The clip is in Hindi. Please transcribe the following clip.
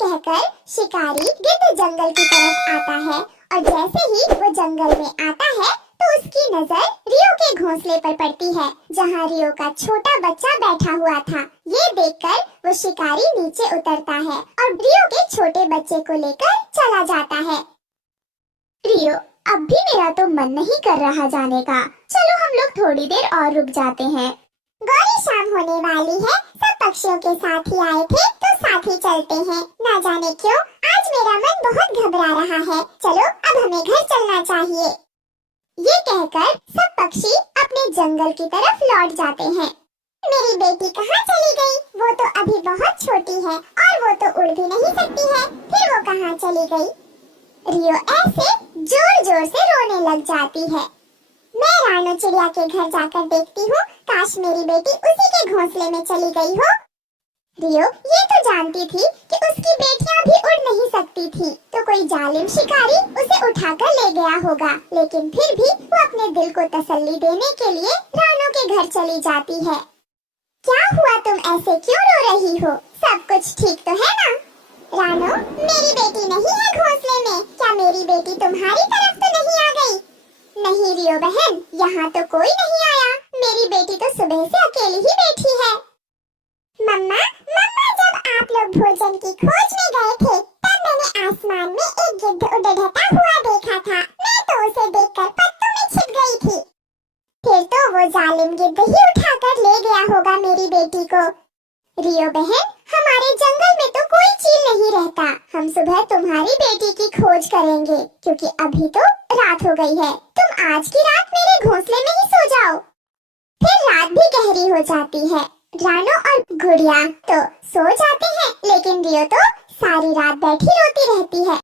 कहकर शिकारी गिद्ध जंगल की तरफ आता है और जैसे ही वो जंगल में आता है तो उसकी नजर रियो के घोंसले पर पड़ती है, जहाँ रियो का छोटा बच्चा बैठा हुआ था। ये देखकर वो शिकारी नीचे उतरता है और रियो के छोटे बच्चे को लेकर चला जाता है। रियो, अब भी मेरा तो मन नहीं कर रहा जाने का। चलो हम लोग थोड़ी देर और रुक जाते हैं। गौरी शाम होने वाली है, सब पक्षियों के साथ ही आए थे तो साथ ही चलते हैं। ना जाने क्यों आज मेरा मन बहुत घबरा रहा है। चलो अब हमें घर चलना चाहिए। ये कहकर सब पक्षी अपने जंगल की तरफ लौट जाते हैं। मेरी बेटी कहाँ चली गई? वो तो अभी बहुत छोटी है और वो तो उड़ भी नहीं सकती है, फिर वो कहाँ चली गई? रियो ऐसे जोर जोर से रोने लग जाती है। मैं रानो चिड़िया के घर जाकर देखती हूँ, काश मेरी बेटी उसी के घोंसले में चली गई हो। रियो ये तो जानती थी कि उसकी बेटियां भी उड़ नहीं सकती थी, तो कोई जालिम शिकारी उसे उठाकर ले गया होगा, लेकिन फिर भी वो अपने दिल को तसल्ली देने के लिए रानो के घर चली जाती है। क्या हुआ, तुम ऐसे क्यों रो रही हो? सब कुछ ठीक तो है ना? रानो, मेरी बेटी नहीं है घोंसले में। क्या मेरी बेटी तुम्हारी तरफ तो नहीं आ गई? नहीं रियो बहन, यहाँ तो कोई नहीं आया। मेरी बेटी तो सुबह से अकेली ही बैठी है। मम्मा, जब आप लोग भोजन की खोज में गए थे तब मैंने आसमान में एक गिद्ध उड़ता हुआ देखा था। मैं तो उसे देखकर पत्तों में छिप गई थी। फिर तो वो जालिम गिद्ध ही उठाकर ले गया होगा मेरी बेटी को। रियो बहन, हमारे जंगल में तो कोई चील नहीं रहता। हम सुबह तुम्हारी बेटी की खोज करेंगे, क्योंकि अभी तो रात हो गई है। तुम आज की रात मेरे घोंसले में ही सो जाओ। फिर रात भी गहरी हो जाती है। रानो और गुड़िया तो सो जाते हैं, लेकिन रियो तो सारी रात बैठी रोती रहती है।